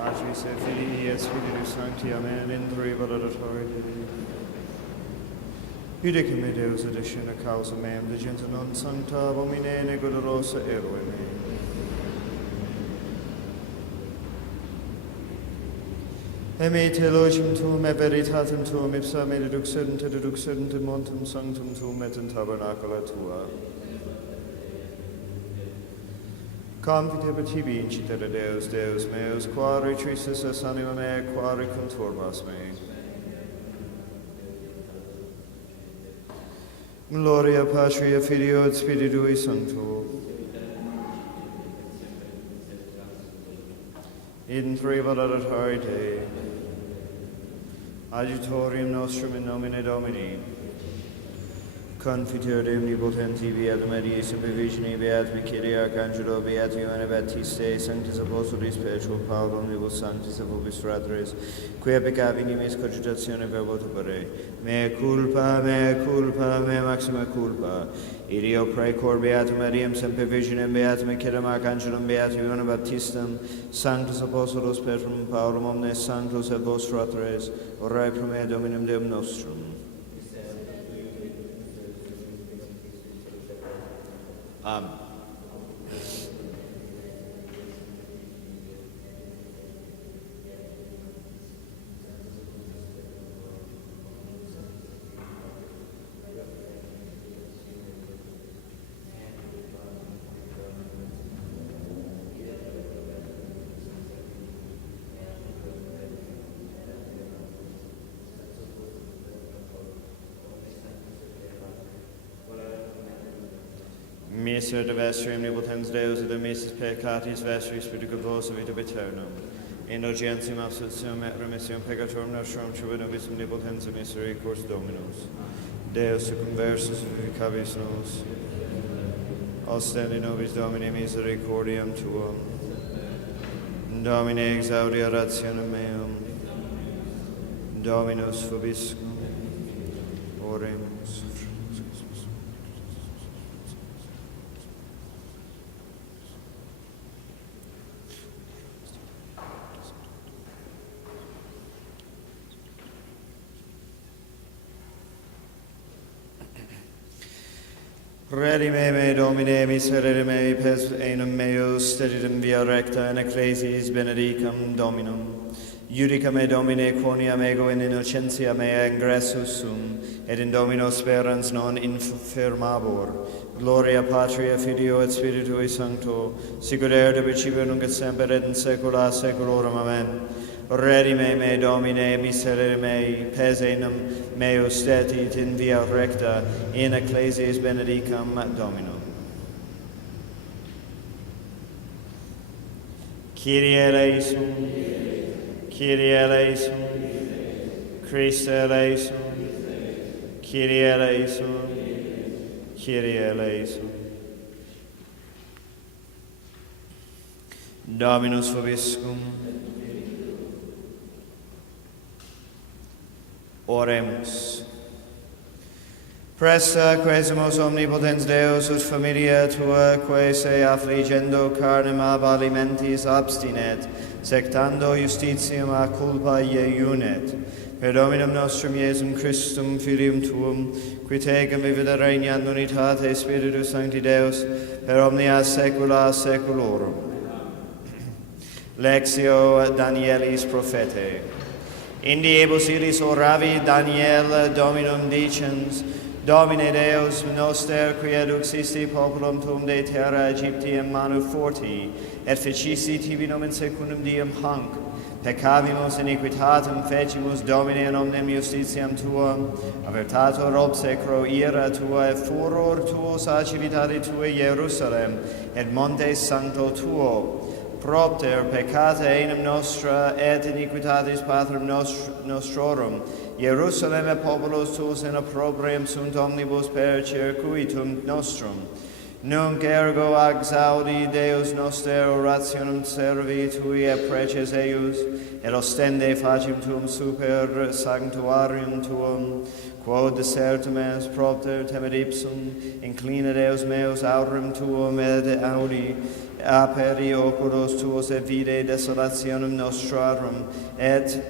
Patris et Filii et Spiritus Sancti, Amen, in three but at authority. Iudice me Deus addition a causa meam, digenta non sancta abomine negudorosa erue me. Eme te elogium tuum et veritatem tuum ipsa me deduxerunt in montem sanctum tuum et in tabernacula tua. Confitebat tibi incitere Deus, Deus meus, quare trisis es anima mea, quare conturbas me. Gloria Patria, Filio et Spiritui Sancto. In tribat ad harite. Adjutorium nostrum in nomine Domini. Confiteor Deum nipotenti, beatum Mariis Supervisione, beatum Kyrie Arcangelo, beatum Ioanne Baptiste, Sanctis Apostolis Petro, Paulo, omnibus sanctis et vobis fratres, quia peccavi nimis cogitatione verbo tupere. Mea culpa, mea maxima culpa. Idio precor beatum Mariam semper Virginem, beatum Kyrie Arcangelum, beatum Ioanne Baptistam, Sanctus Apostolos Petrum, Paulo, omnes sanctos et vos fratres, orae pro me Dominum Deum nostrum. Amen. Miser de vestrium nipotens Deus et misis peccatis vestris spiritus vita aeternum. Indulgentiam absolutionem et remissionem peccatorum nostrum tribunum visum nipotens misericors Dominus. Deus conversus vicavis nos. Ostendi nobis Domine misericordiam tuam. Domine exaudi orationem meum. Dominus vobiscum. Oremus. Redime me, Domine, miserere mei, pes enum meus, stedidum via recta in ecclesiis benedicam Dominum. Iudica me, Domine, quoniam ego in innocentia mea ingressus sum, et in Domino sperans non infirmabor. Gloria Patria, Filio et Spiritui Sancto, sicut erat principio nunc et semper et in saecula saeculorum. Amen. Redime me, Domine, miserere mei, pes enum meus stetit in via recta, in ecclesiis benedicam Dominum. Kyrie eleison, Kyrie eleison, Christe eleison, Kyrie eleison, Kyrie eleison. Dominus vobiscum. Oremus. Presta quesumus omnipotens Deus ut familia tua, quae se affligendo carnem ab alimentis abstinet, sectando justitiam a culpa iunet. Per Dominum nostrum Iesum Christum, Filium tuum, qui tecum vivit et regnat in unitate Spiritus Sancti Deus, per omnia saecula saeculorum. Lectio Danielis Prophete. In diebus illis oravi Daniel Dominum dicens, Domine Deus noster, qui eduxisti populum tuum de terra Aegyptium manu forti, et fecisti tibi nomen secundum diem hanc, peccavimus iniquitatem fecimus Domine in omnem justitiam tuam, avertator obsecro ira tua et furor tuos a civitate tuae Jerusalem, et monte sancto tuo, propter peccata enim nostra et iniquitatis patrum nostrorum, Jerusalem et populos tuos in opprobrium sunt omnibus per circuitum nostrum. Nunc ergo exaudi Deus noster orationem servi tui et preces eius, et ostende facim tuum super sanctuarium tuum, quod desertum est propter temet ipsum, inclina Deus meus aurem tuum et audi, aperi oculos tuos et vide desolationem nostrum, et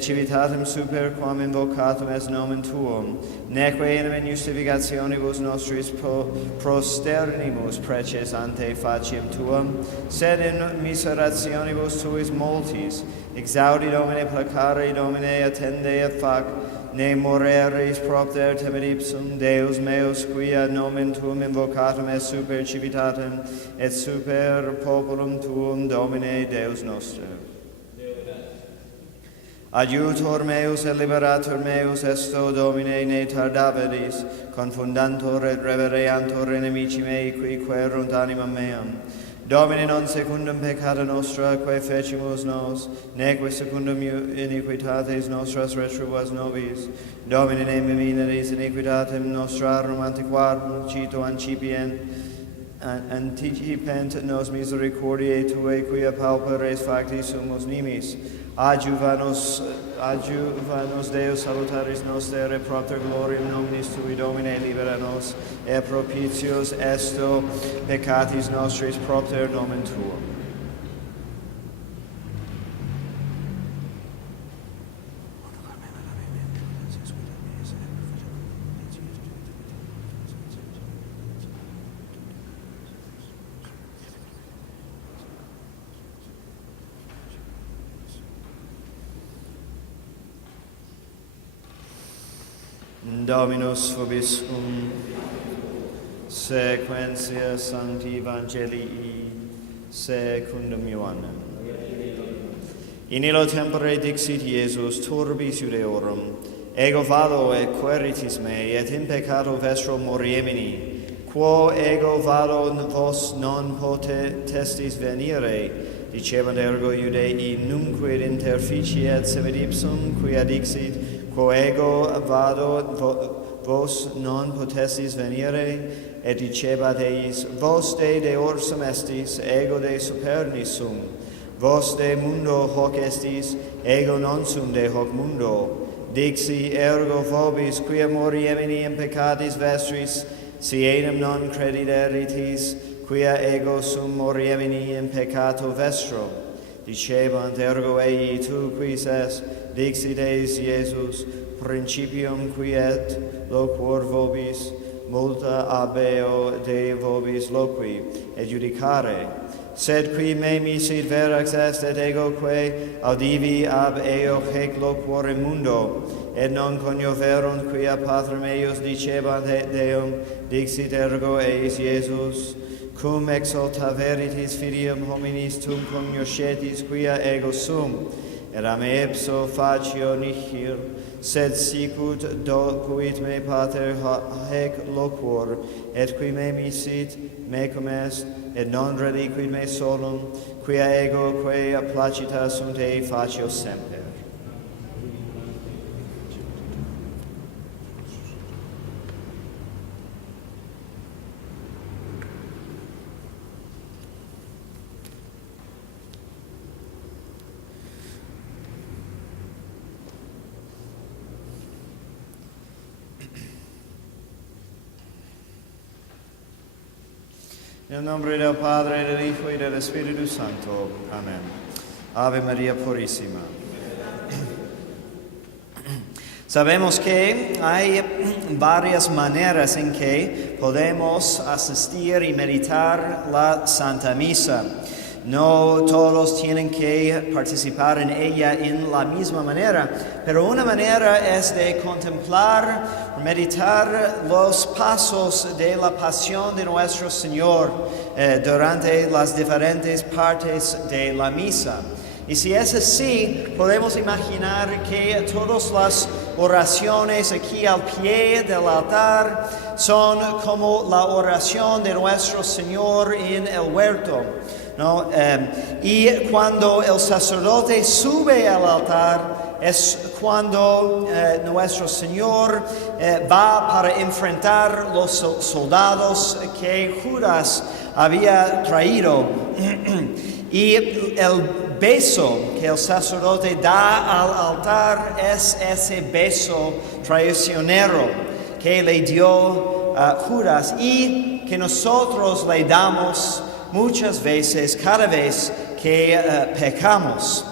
civitatem super quam invocatum est nomen tuum, neque in justificationibus nostris prosternimus preces ante faciem tuam, sed in miserationibus tuis multis, exaudi Domine placare, Domine attende et fac, ne moreris propter temet ipsum, Deus meus, quia nomen tuum invocatum est super civitatem, et super populum tuum, Domine Deus noster. Adiutor meus et liberator meus esto, Domine, ne tardaveris, confundantor et revereantor inimici mei, qui querunt animam meam. Domine, non secundum peccata nostra, quae fecimus nos, neque secundum iniquitates nostras retribus nobis. Domine, ne memineris iniquitatem nostrarum antiquarum, cito anticipent nos misericordiae Tuae, quia pauperes facti sumus nimis. Adjuvanos Deus salutaris noster, et propter gloriam nominis Tui, Domine, libera nos, et propitios esto peccatis nostris propter nomen Tuum. Dominus vobiscum, sequentia Sancti Evangelii secundum Ioannem. In illo tempore dixit Iesus turbis Judeorum, ego vado et queritis me, et in peccato vestro moriemini, quo ego vado vos non potestis venire, dicebant ergo Judei numquid interficiet semet ipsum, quia dixit, quo ego vado vos non potestis venire, et dicebat eis, vos de deorsum estis, ego de supernis sum, vos de mundo hoc estis, ego non sum de hoc mundo. Dixi ergo vobis, quia moriemini in peccatis vestris, si enim non credideritis, quia ego sum moriemini in peccato vestro. Dicebant ergo ei, tu quis es, dixit eis Iesus, principium quiet loquor vobis, multa abeo de vobis loqui, et judicare. Sed qui me misit verax est, et ego quae audivi ab eo hec loquor in mundo, et non conioverunt quia patrem eius dicebant et Deum, dixit ergo eis Iesus, cum exaltaveritis filium hominis tum cognoscetis quia ego sum, et a me ipso facio nihil, sed sicut docuit me pater hec loquor, et qui me misit, mecum est, et non reliquid me solum, quia ego quae placitas sunt ei facio semper. Nel nombre del Padre, del Hijo y del Espíritu Santo. Amén. Ave María Purísima. Sabemos que hay varias maneras en que podemos asistir y meditar la Santa Misa. No todos tienen que participar en ella en la misma manera, pero una manera es de contemplar, meditar los pasos de la pasión de nuestro Señor durante las diferentes partes de la misa. Y si es así, podemos imaginar que todas las oraciones aquí al pie del altar son como la oración de nuestro Señor en el huerto, ¿no? Y cuando el sacerdote sube al altar es cuando nuestro Señor va para enfrentar los soldados que Judas había traído. Y el beso que el sacerdote da al altar es ese beso traicionero que le dio Judas y que nosotros le damos muchas veces, cada vez que pecamos.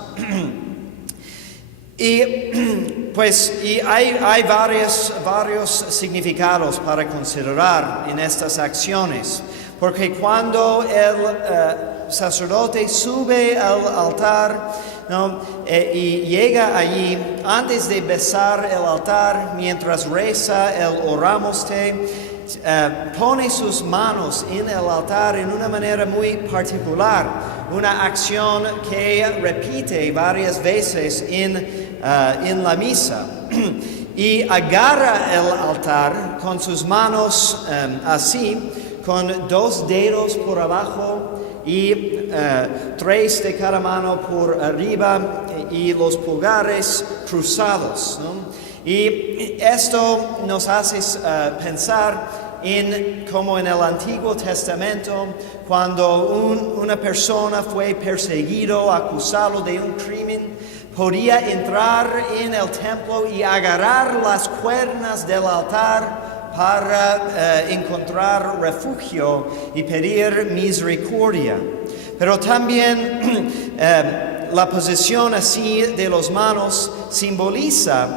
Y hay varios significados para considerar en estas acciones, porque cuando el sacerdote sube al altar, ¿no? Y llega allí, antes de besar el altar, mientras reza el Oramos Te, pone sus manos en el altar en una manera muy particular, una acción que repite varias veces en la misa. Y agarra el altar con sus manos así, con 2 dedos por abajo y 3 de cada mano por arriba y los pulgares cruzados, ¿no? Y esto nos hace pensar en como en el Antiguo Testamento, cuando una persona fue perseguido, acusado de un crimen, podía entrar en el templo y agarrar las cuerdas del altar para encontrar refugio y pedir misericordia. Pero también la posición así de las manos simboliza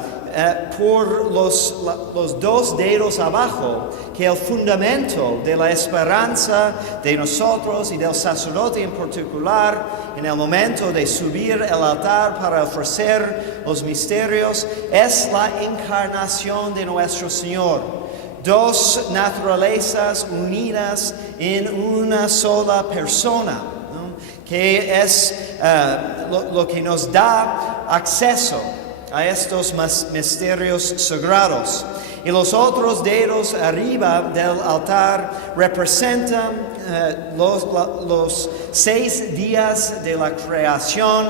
por los 2 dedos abajo, que el fundamento de la esperanza de nosotros y del sacerdote en particular, en el momento de subir el altar para ofrecer los misterios, es la encarnación de nuestro Señor. 2 naturalezas unidas en una sola persona, ¿no? Que es lo que nos da acceso a estos misterios sagrados. Y los otros dedos arriba del altar representan los 6 días de la creación,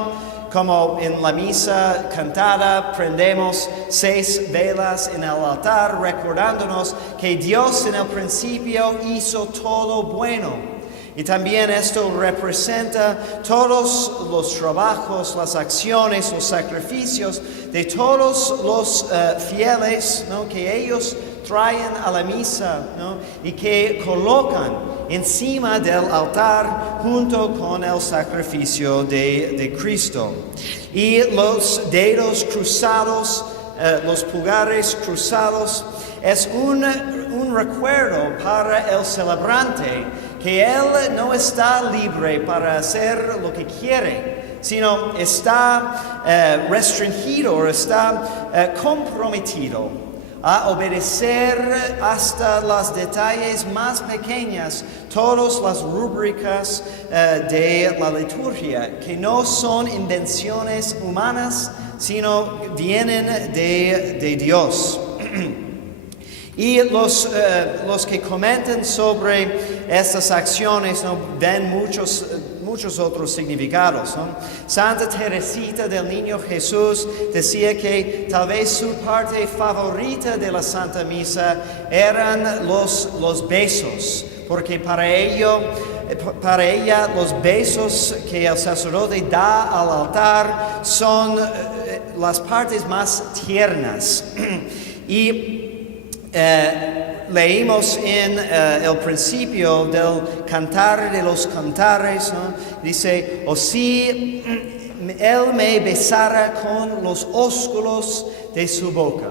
como en la misa cantada prendemos 6 velas en el altar, recordándonos que Dios en el principio hizo todo bueno. Y también esto representa todos los trabajos, las acciones, los sacrificios de todos los fieles, ¿no? Que ellos traen a la misa, ¿no? Y que colocan encima del altar junto con el sacrificio de Cristo. Y los dedos cruzados, los pulgares cruzados, es un recuerdo para el celebrante que él no está libre para hacer lo que quiere, sino está restringido, está comprometido a obedecer hasta los detalles más pequeños todas las rúbricas de la liturgia, que no son invenciones humanas, sino vienen de Dios. Y los que comentan sobre estas acciones, ¿no? Ven muchos otros significados, ¿no? Santa Teresita del Niño Jesús decía que tal vez su parte favorita de la Santa Misa eran los besos, porque para ella los besos que el sacerdote da al altar son las partes más tiernas. Y leímos en el principio del Cantar de los Cantares, ¿no? Dice, o si él me besara con los ósculos de su boca.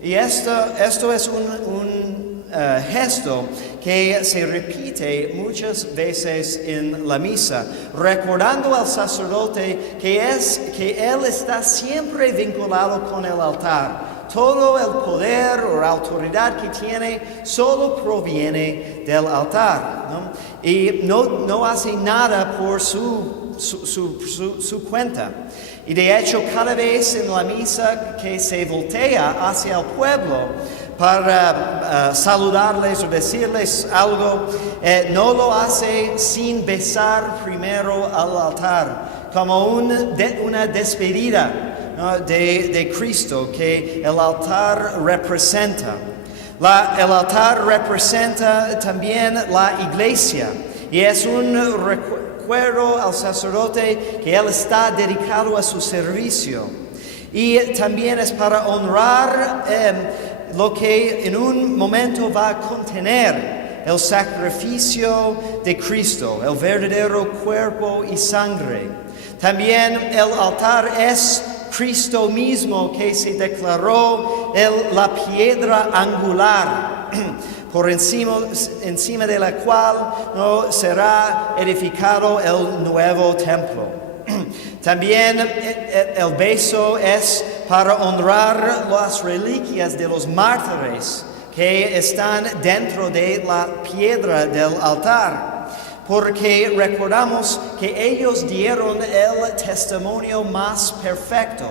Y esto es un gesto que se repite muchas veces en la misa, recordando al sacerdote que él está siempre vinculado con el altar. Todo el poder o autoridad que tiene solo proviene del altar, ¿no? Y no hace nada por su cuenta. Y de hecho, cada vez en la misa que se voltea hacia el pueblo para saludarles o decirles algo, no lo hace sin besar primero al altar, como una despedida de Cristo que el altar representa. El altar representa también la iglesia y es un recuerdo al sacerdote que él está dedicado a su servicio. Y también es para honrar lo que en un momento va a contener el sacrificio de Cristo, el verdadero cuerpo y sangre. También el altar es Cristo mismo que se declaró la piedra angular, por encima de la cual no será edificado el nuevo templo. También el beso es para honrar las reliquias de los mártires que están dentro de la piedra del altar, porque recordamos que ellos dieron el testimonio más perfecto.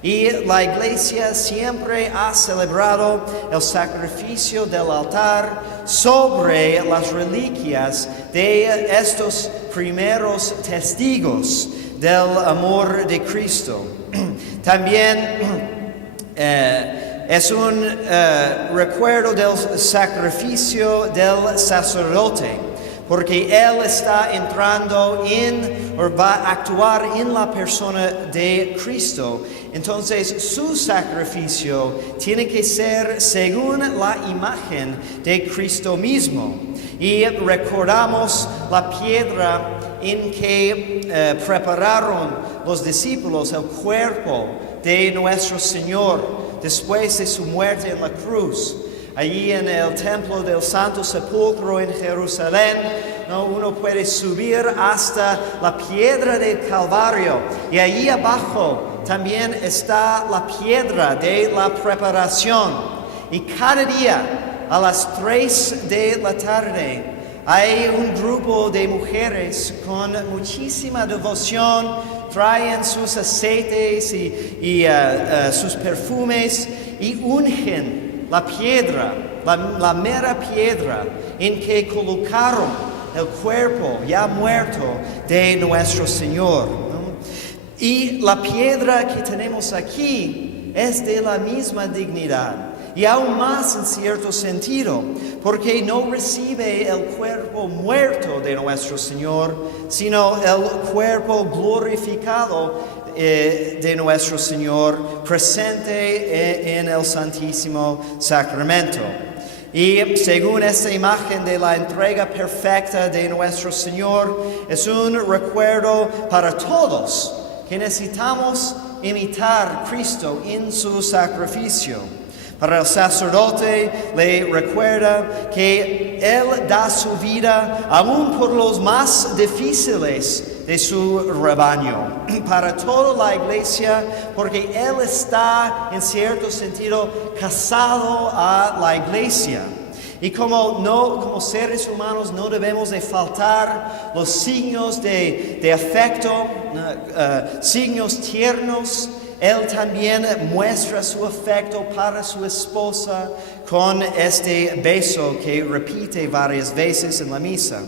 Y la iglesia siempre ha celebrado el sacrificio del altar sobre las reliquias de estos primeros testigos del amor de Cristo. También es un recuerdo del sacrificio del sacerdote, porque él está entrando o va a actuar en la persona de Cristo. Entonces su sacrificio tiene que ser según la imagen de Cristo mismo. Y recordamos la piedra en que prepararon los discípulos el cuerpo de nuestro Señor después de su muerte en la cruz. Allí en el templo del Santo Sepulcro en Jerusalén, uno puede subir hasta la piedra del Calvario, y allí abajo también está la piedra de la preparación. Y cada día a las 3 de la tarde hay un grupo de mujeres con muchísima devoción, traen sus aceites y sus perfumes y ungen la piedra, la mera piedra en que colocaron el cuerpo ya muerto de nuestro Señor, ¿no? Y la piedra que tenemos aquí es de la misma dignidad, y aún más en cierto sentido, porque no recibe el cuerpo muerto de nuestro Señor, sino el cuerpo glorificado de nuestro Señor presente en el Santísimo Sacramento. Y según esta imagen de la entrega perfecta de nuestro Señor, es un recuerdo para todos que necesitamos imitar a Cristo en su sacrificio. Para el sacerdote le recuerda que Él da su vida aún por los más difíciles de su rebaño. Para toda la iglesia, porque Él está en cierto sentido casado a la iglesia. Y como seres humanos no debemos de faltar los signos de afecto, signos tiernos. Él también muestra su afecto para su esposa con este beso que repite varias veces en la misa.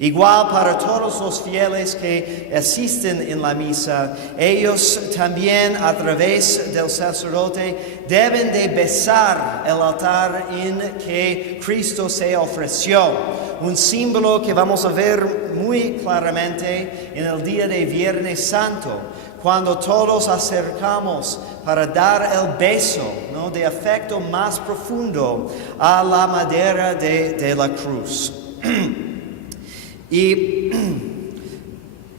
Igual para todos los fieles que asisten en la misa, ellos también a través del sacerdote deben de besar el altar en que Cristo se ofreció. Un símbolo que vamos a ver muy claramente en el día de Viernes Santo, cuando todos acercamos para dar el beso, ¿no?, de afecto más profundo a la madera de la cruz. Y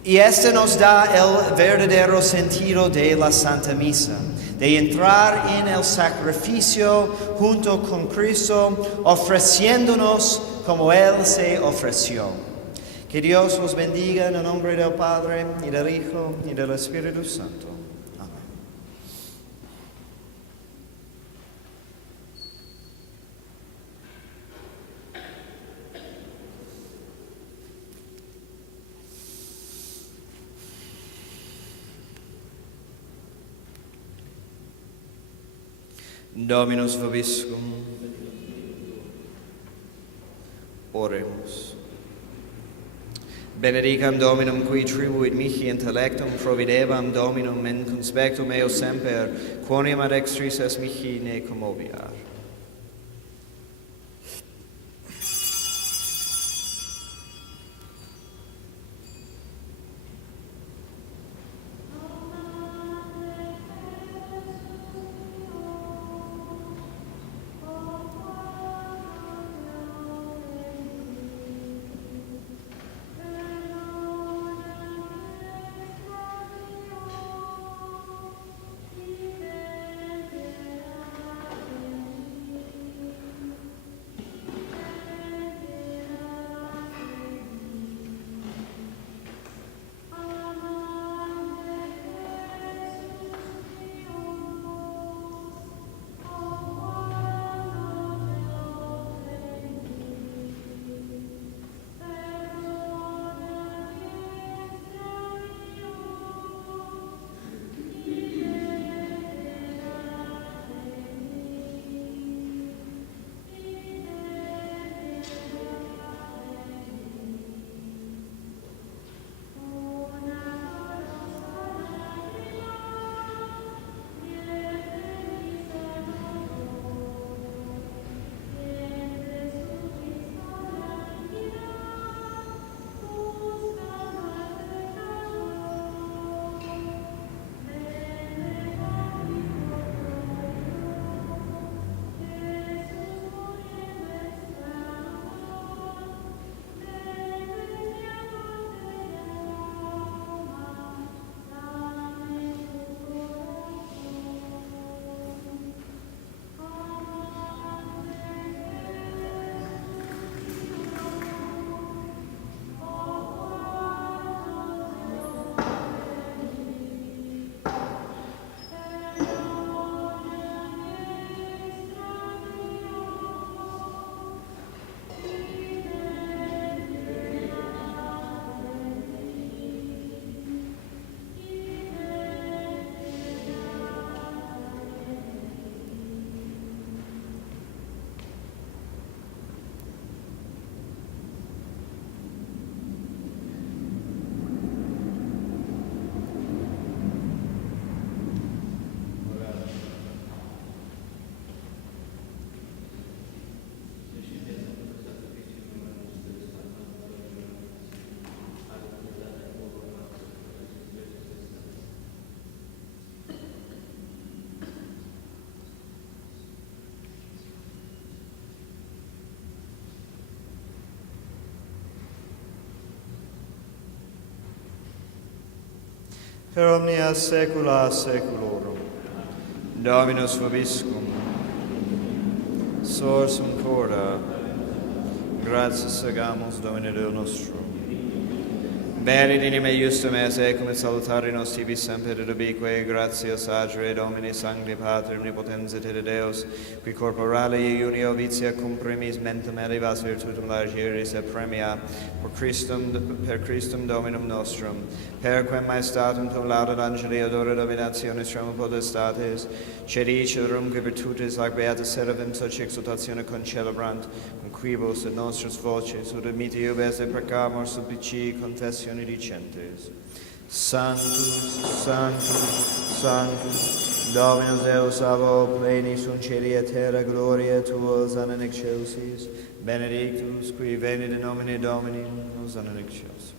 este nos da el verdadero sentido de la Santa Misa, de entrar en el sacrificio junto con Cristo, ofreciéndonos como Él se ofreció. Que Dios los bendiga en el nombre del Padre, y del Hijo, y del Espíritu Santo. Amén. Dominus vobiscum. Oremos. Benedicam Dominum qui tribuit mihi intellectum providebam Dominum in conspectum eo semper, quoniam ad extris es mihi ne commoviar. per omnia saecula saeculorum. Dominus vobiscum. Sorsum corda. Gratias agamus Domine Deo nostrum. Benedit in me justum es ecum et salutari nos tibi semper et ubique, gratias agere Domini Sancti Pater omnipotens et Deus, qui corporale unio vitia cum primis mentem elevas virtutum largeris et premia, per Christum Dominum nostrum, per quem maestatum tum laudat angeli adora dominationis tremo potestates, cedicerum que virtutis ac beata serafim soc exultatione concelebrant, cum quibus et nostros voces, ut admiti ubes et precamur supplici confessione dicentes. Sanctus, Sanctus, Sanctus, Dominus Deus Savo, pleni sunt celi et terra gloria Tua, Hosanna in excelsis, benedictus qui venit in nomine Domini, Hosanna in excelsis.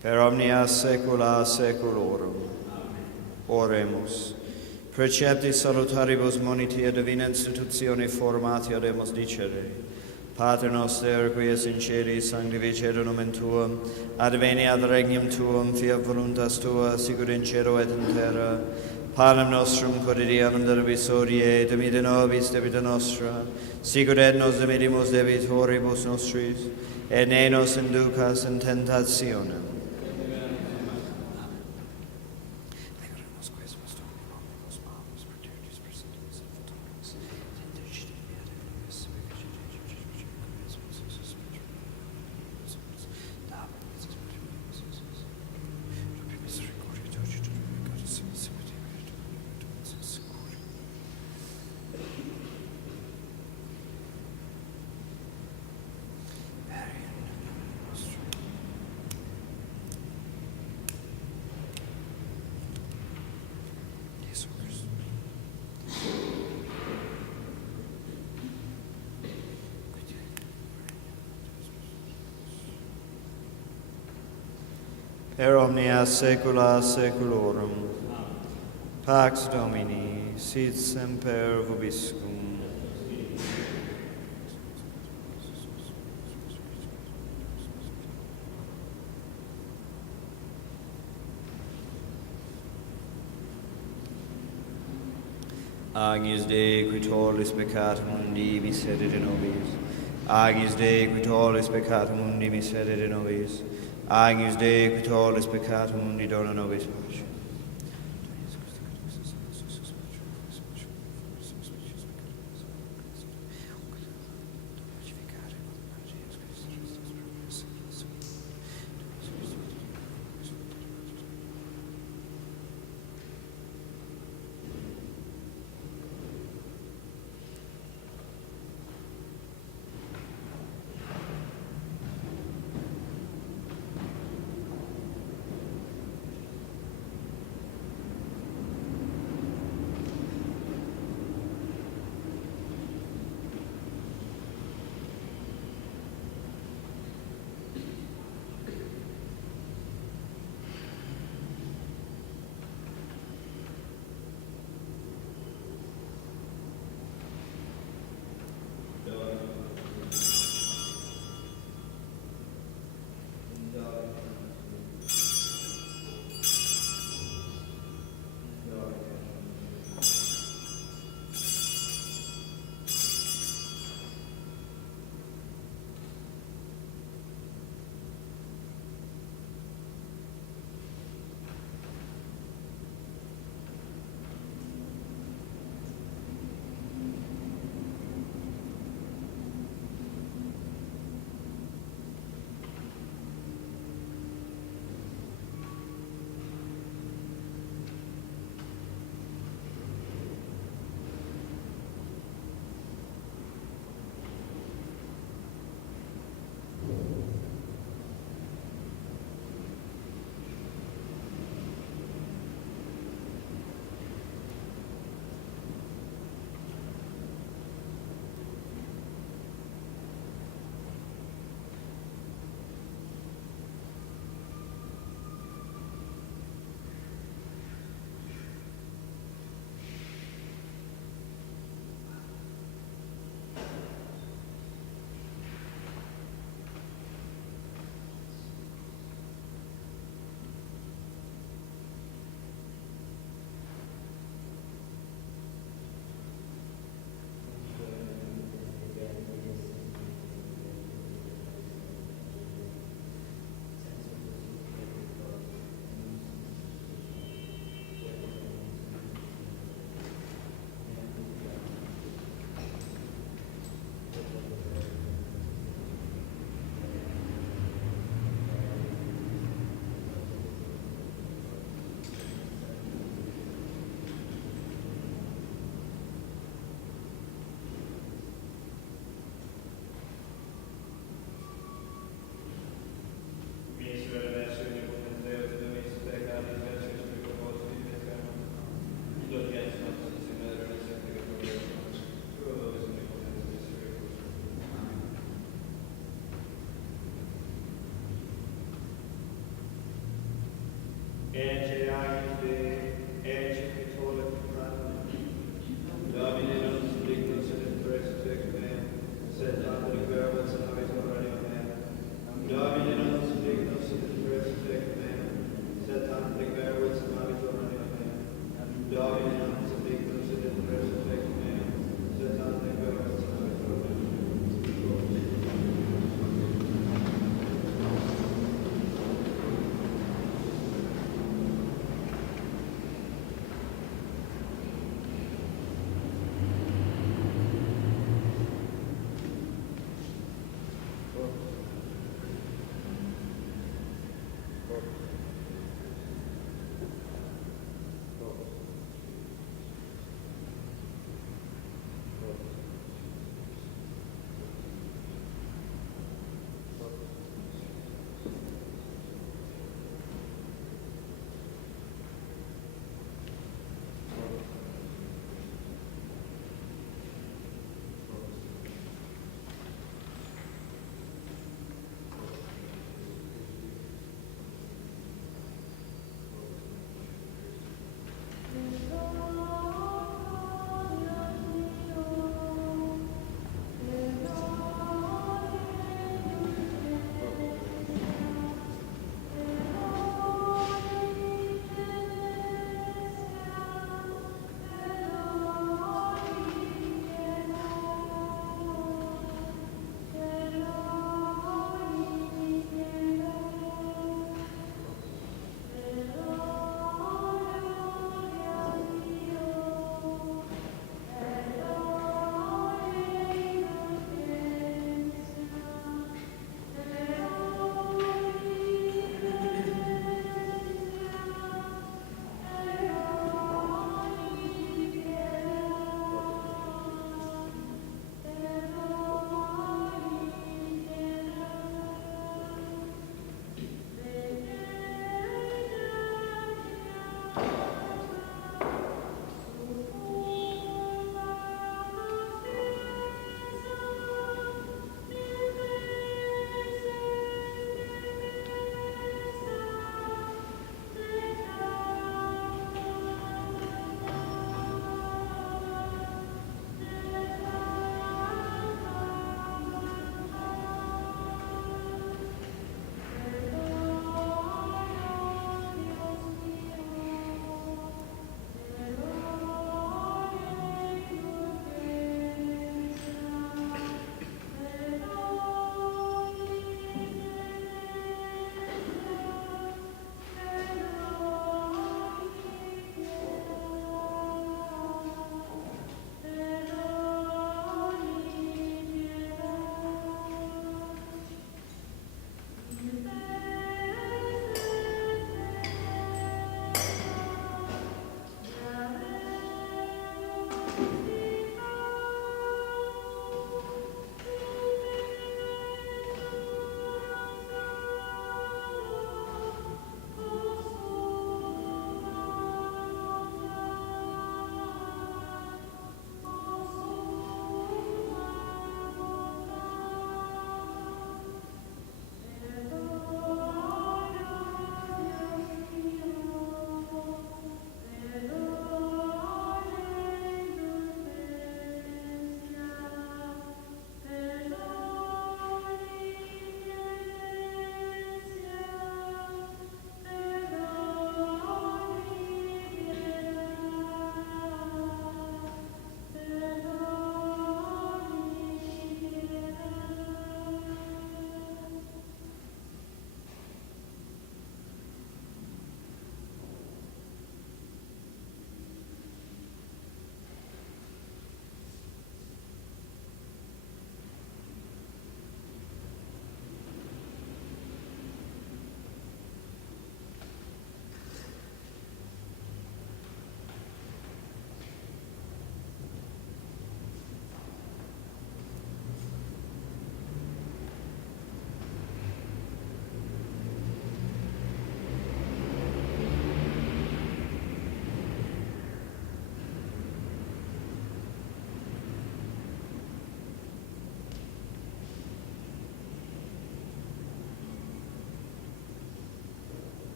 per omnia saecula saeculorum. Oremus. Preceptis salutaribus monitia divina institutione formatio demus dicere. Pater noster, qui es in celis, sanctificetur nomen tuum, adveniat regnum tuum, fiat voluntas tua, sicut in cielo et in terra. Panem nostrum quotidianum da nobis hodie, dimite nobis debita nostra, sicut et nos dimitimus debitoribus nostris, et ne nos inducas in tentationem. Per omnia saecula saeculorum. Pax Domini, sit semper vobiscum. Agnus Dei, qui tollis peccatum mundi, miserere nobis. Agnus Dei, qui tollis peccatum mundi, miserere nobis. Agnus Dei, qui tollis peccatum mundi, dona nobis pace.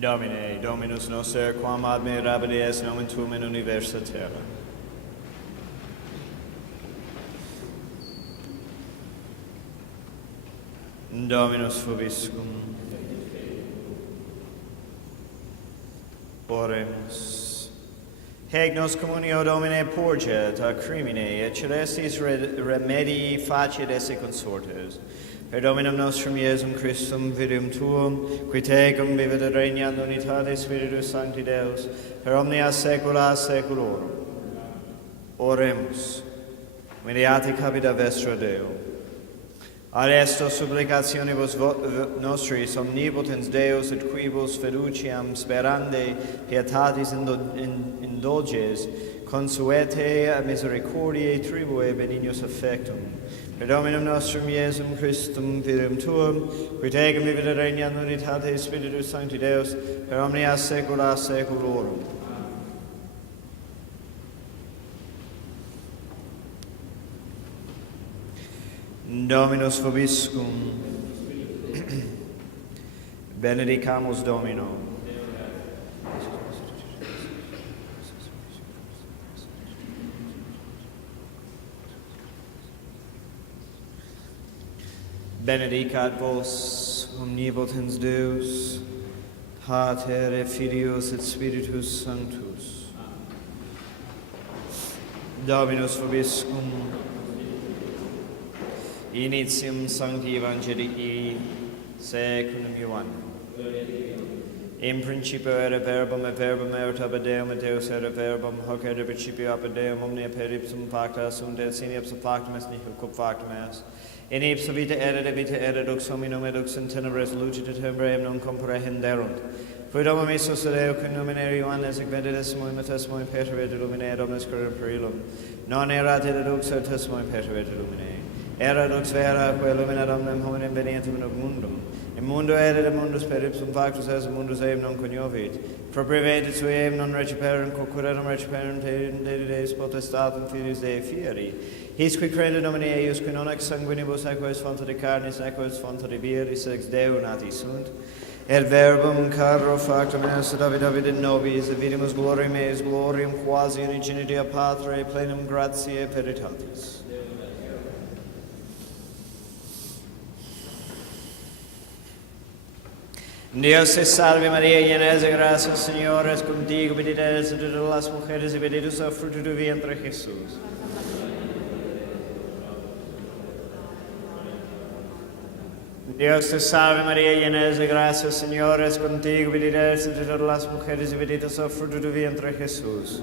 Domine, Dominus noster, quam admirabile est nomen tuum in universa terra. Dominus vobiscum. Oremus. Haec nos communio Domine porget a crimine, et celestis remedii facit esse consortes. Per Dominum nostrum Iesum Christum, Filium Tuum, qui tecum vivit et regnat in unitate Spiritus Sancti Deus, per omnia saecula saeculorum. Oremus. Mediate capita vestra Deo. Ad esto supplicationibus nostris omnipotens Deus et quibus fiduciam sperande pietatis indulges, consuete misericordiae tribue benignus affectum. Per Dominum nostrum Iesum Christum, Filium Tuum, qui tecum vivit et regnat in unitate Spiritus Sancti Deus, per omnia saecula saeculorum. Dominus vobiscum. Benedicamus Domino. Benedicat vos omnipotens Deus, Pater et Filius et Spiritus Sanctus. Dominus vobiscum. Initium Sancti Evangelii secundum Ioannem. In principio era verbum, et verbum erat ab Deum, et Deus era verbum, hoc erat principio ab Deum, omnia per ipsum facta sunt, et sine ipsum factum est nihil cum factum est. In ipsa vita erat, et vita erat, ux hominum, et ux in tenebras lucit, et tenebrae non comprehenderunt. Quidam missus Deo, cum numinare Ioannes, ec vendet testimonium, et testimonium Peter, et illuminae omnes cur perilum. Non erat, et ux er testimonium Peter, et illuminae. Erat ux vera, quae illuminat omnem hominem venientum in hoc mundum. In mundo erat, et mundus per ipsum factus est, mundus eum non coniovit. Pro preventit sui eum non reciperum, quoqueredum reciperum te Deus potestatem Filius Dei fieri. His qui crede nomine eius, qui non ex sanguinibus, equo est fonte de carnis, equo est fonte de viris, ex Deo nati sunt. Et verbum caro factum est David in nobis, et vidimus gloriam eis, gloriam quasi unigenitia Patre, plenum gratiae veritatis. Dios te salve María, llena de gracia, Señor es contigo, bendita eres entre todas las mujeres y bendito es el fruto de tu vientre Jesús. Dios te salve María, llena de gracia, Señor es contigo, bendita eres entre todas las mujeres y bendito es el fruto de tu vientre Jesús.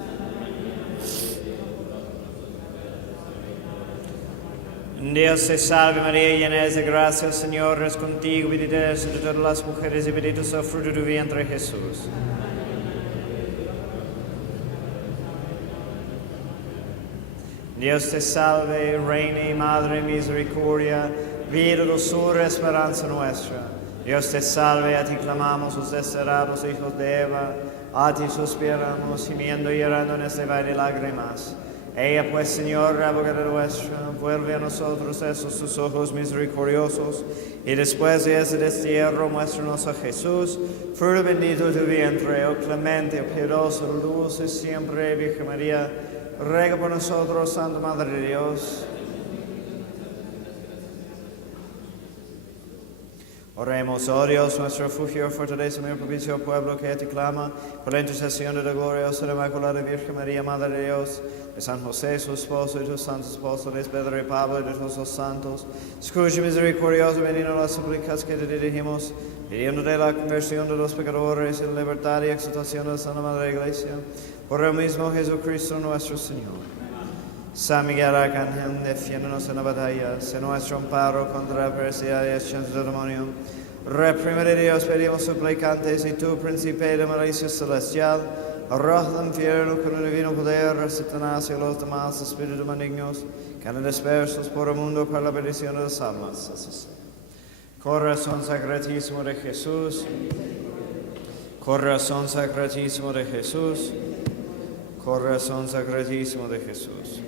Dios te salve María, llena de gracia, el Señor es contigo, bendita eres entre todas las mujeres y bendito es el fruto de tu vientre Jesús. Dios te salve, Reina y Madre Misericordia, vida, dulzura, esperanza nuestra. Dios te salve, a ti clamamos los desterrados hijos de Eva, a ti suspiramos, gimiendo y llorando en este valle de lágrimas. Ella pues, Señor, abogada nuestra, vuelve a nosotros esos tus ojos misericordiosos, y después de ese destierro, muéstranos a Jesús, fruto bendito de tu vientre, oh clemente, oh piadosa, dulce siempre, Virgen María, ruega por nosotros, Santa Madre de Dios. Oremos, oh Dios, nuestro refugio, fortaleza, muy propicio pueblo que te clama, por la intercesión de la gloriosa de la Inmaculada Virgen María, Madre de Dios, de San José, su esposo, y tus santos apóstoles, Pedro y Pablo, y de todos los santos. Escucha misericordioso, bendigo las súplicas que te dirigimos, pidiéndote la conversión de los pecadores, y la libertad y exaltación de la Santa Madre Iglesia, por el mismo Jesucristo nuestro Señor. San Miguel Arcángel, defiéndonos en la batalla, sé nuestro amparo contra la adversidad y el chance del demonio. Reprime de Dios, pedimos suplicantes, y tú, príncipe de malicia celestial, arroja del infierno con el divino poder a Satanás y a los demás espíritus malignos que andan dispersos por el mundo para la bendición de las almas. Así sea. Corazón sacratísimo de Jesús, corazón sacratísimo de Jesús, corazón sacratísimo de Jesús.